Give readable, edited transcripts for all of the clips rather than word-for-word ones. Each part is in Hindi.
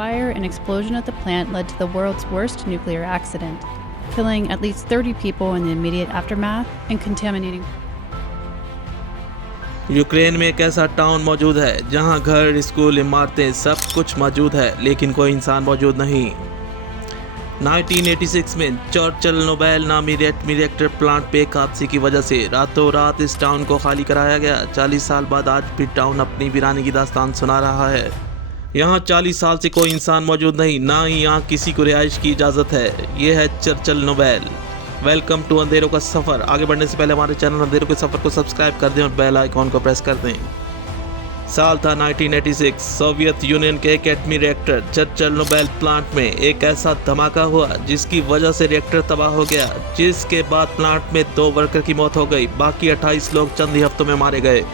fire and explosion at the plant led to the world's worst nuclear accident, killing at least 30 people in the immediate aftermath and contaminating. Ukraine में एक ऐसा टाउन मौजूद है जहां घर, स्कूल, इमारतें सब कुछ मौजूद है, लेकिन कोई इंसान मौजूद नहीं। 1986 में चर्चिल नोबेल नामी एटमी रिएक्टर प्लांट पे एक हादसे की वजह से रातों रात इस टाउन को खाली कराया गया। 40 साल बाद आज भी टाउन अपनी वीरानी की दास्तान सुना रहा है। यहाँ 40 साल से कोई इंसान मौजूद नहीं, ना ही यहाँ किसी को रिहाइश की इजाज़त है। ये है चर्चिल नोबेल। वेलकम टू अंधेरों का सफ़र। आगे बढ़ने से पहले हमारे चैनल अंधेरों के सफ़र को सब्सक्राइब कर दें और बेल आइकॉन को प्रेस कर दें। साल था 1986। सोवियत यूनियन के एक एटमी रिएक्टर चर्चिल नोबेल प्लांट में एक ऐसा धमाका हुआ जिसकी वजह से रिएक्टर तबाह हो गया, जिसके बाद प्लांट में 2 वर्कर की मौत हो गई, बाकी 28 लोग चंद ही हफ्तों में मारे गए।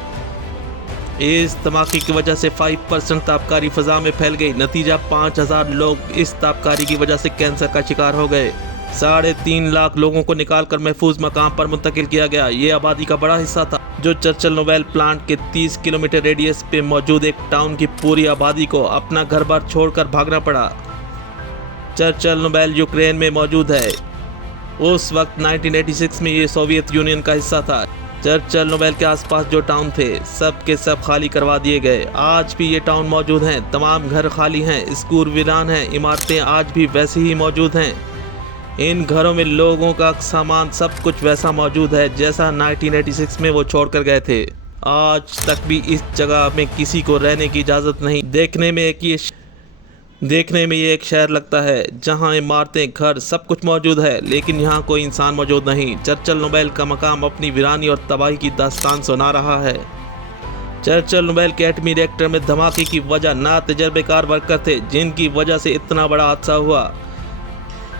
इस धमाके की वजह से 5% तापकारी फजा में फैल गई। नतीजा 5000 लोग इस तापकारी की वजह से कैंसर का शिकार हो गए। 3.5 लाख लोगों को निकालकर महफूज मकाम पर मुंतकिल किया गया। ये आबादी का बड़ा हिस्सा था जो चर्चिल नोबेल प्लांट के 30 किलोमीटर रेडियस पे मौजूद एक टाउन की पूरी आबादी को अपना घर बार छोड़कर भागना पड़ा। चर्चिल नोबेल यूक्रेन में मौजूद है। उस वक्त 1986 में ये सोवियत यूनियन का हिस्सा था। चर्चिल नोबेल के आसपास जो टाउन थे सब के सब खाली करवा दिए गए। आज भी ये टाउन मौजूद हैं, तमाम घर खाली हैं, स्कूल वीरान हैं, इमारतें आज भी वैसी ही मौजूद हैं। इन घरों में लोगों का सामान सब कुछ वैसा मौजूद है जैसा 1986 में वो छोड़ कर गए थे। आज तक भी इस जगह में किसी को रहने की इजाज़त नहीं। देखने में ये एक शहर लगता है जहां इमारतें, घर सब कुछ मौजूद है, लेकिन यहाँ कोई इंसान मौजूद नहीं। चर्चिल नोबेल का मकाम अपनी वीरानी और तबाही की दास्तान सुना रहा है। चर्चिल नोबेल के एटमी रिएक्टर में धमाके की वजह ना तजर्बेकार वर्कर थे जिनकी वजह से इतना बड़ा हादसा हुआ।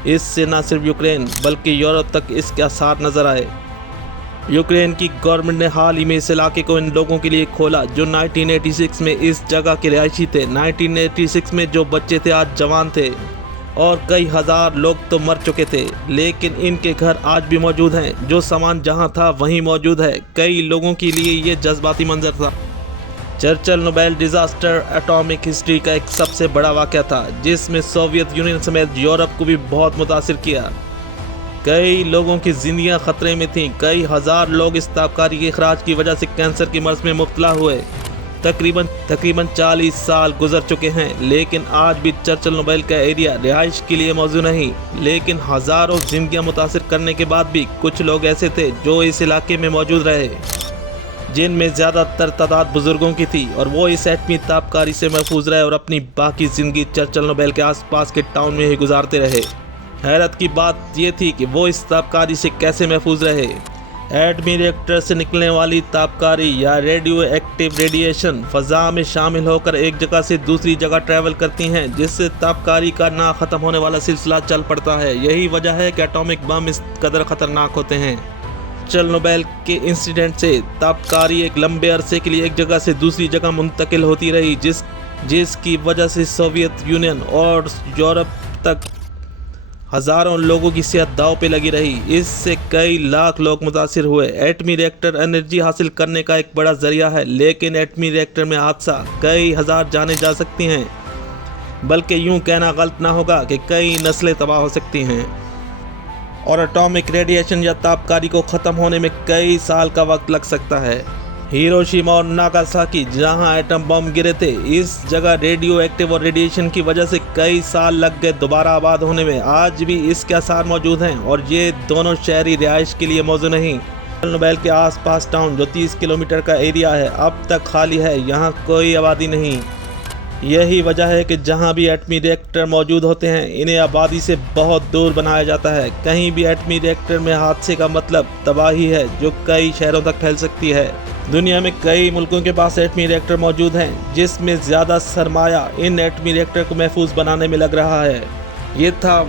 इससे न सिर्फ यूक्रेन बल्कि यूरोप तक इसके आसार नजर आए। यूक्रेन की गवर्नमेंट ने हाल ही में इस इलाके को इन लोगों के लिए खोला जो 1986 में इस जगह के रिहायशी थे। 1986 में जो बच्चे थे आज जवान थे और कई हजार लोग तो मर चुके थे, लेकिन इनके घर आज भी मौजूद हैं। जो सामान जहां था वहीं मौजूद है। कई लोगों के लिए ये जज्बाती मंजर था। Churchill Nobel disaster atomic history का एक सबसे बड़ा वाक़या था जिसमें सोवियत यूनियन समेत यूरोप को भी बहुत मुतासिर किया। कई लोगों की जिंदगियां खतरे में थीं। कई हजार लोग इस तापकारी के अखराज की वजह से कैंसर की मर्ज में मुब्तला हुए। तकरीबन 40 साल गुजर चुके हैं, लेकिन आज भी चर्चिल नोबेल का एरिया रिहाइश के लिए मौजूद नहीं। लेकिन हज़ारों जिंदगियां मुतासिर करने के बाद भी कुछ लोग ऐसे थे जो इस इलाके में मौजूद रहे, जिनमें ज़्यादातर तादाद बुजुर्गों की थी, और वो इस एटमी तापकारी से महफूज रहे और अपनी बाकी ज़िंदगी चर्चिल नोबेल के आसपास के टाउन में ही गुजारते रहे। हैरत की बात ये थी कि वो इस तापकारी से कैसे महफूज रहे। एटमी रिएक्टर से निकलने वाली तापकारी या रेडियो एक्टिव रेडिएशन फ़ज़ा में शामिल होकर एक जगह से दूसरी जगह ट्रैवल करती हैं, जिससे तापकारी का ना ख़त्म होने वाला सिलसिला चल पड़ता है। यही वजह है कि एटॉमिक बम इस कदर ख़तरनाक होते हैं। चर्चिल नोबेल के इंसिडेंट से तापकारी एक लंबे अरसे के लिए एक जगह से दूसरी जगह मुंतकिल होती रही, जिसकी वजह से सोवियत यूनियन और यूरोप तक हज़ारों लोगों की सेहत दांव पे लगी रही। इससे कई लाख लोग मुतासिर हुए। एटमी रिएक्टर एनर्जी हासिल करने का एक बड़ा जरिया है, लेकिन एटमी रिएक्टर में हादसा कई हज़ार जानें जा सकती हैं, बल्कि यूँ कहना गलत ना होगा कि कई नस्लें तबाह हो सकती हैं। और एटॉमिक रेडिएशन या तापकारी को ख़त्म होने में कई साल का वक्त लग सकता है। हिरोशिमा और नागासाकी जहां एटम बम गिरे थे, इस जगह रेडियो एक्टिव और रेडिएशन की वजह से कई साल लग गए दोबारा आबाद होने में। आज भी इसके आसार मौजूद हैं और ये दोनों शहरी रिहाइश के लिए मौजूद नहीं। नोबेल के आसपास टाउन जो 30 किलोमीटर का एरिया है अब तक खाली है, यहाँ कोई आबादी नहीं। यही वजह है कि जहाँ भी एटमी रिएक्टर मौजूद होते हैं इन्हें आबादी से बहुत दूर बनाया जाता है। कहीं भी एटमी रिएक्टर में हादसे का मतलब तबाही है जो कई शहरों तक फैल सकती है। दुनिया में कई मुल्कों के पास एटमी रिएक्टर मौजूद हैं, जिसमें ज़्यादा सरमाया इन एटमी रिएक्टर को महफूज बनाने में लग रहा है। ये था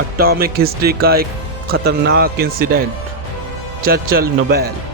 एटॉमिक हिस्ट्री का एक ख़तरनाक इंसिडेंट, चर्चिल नोबेल।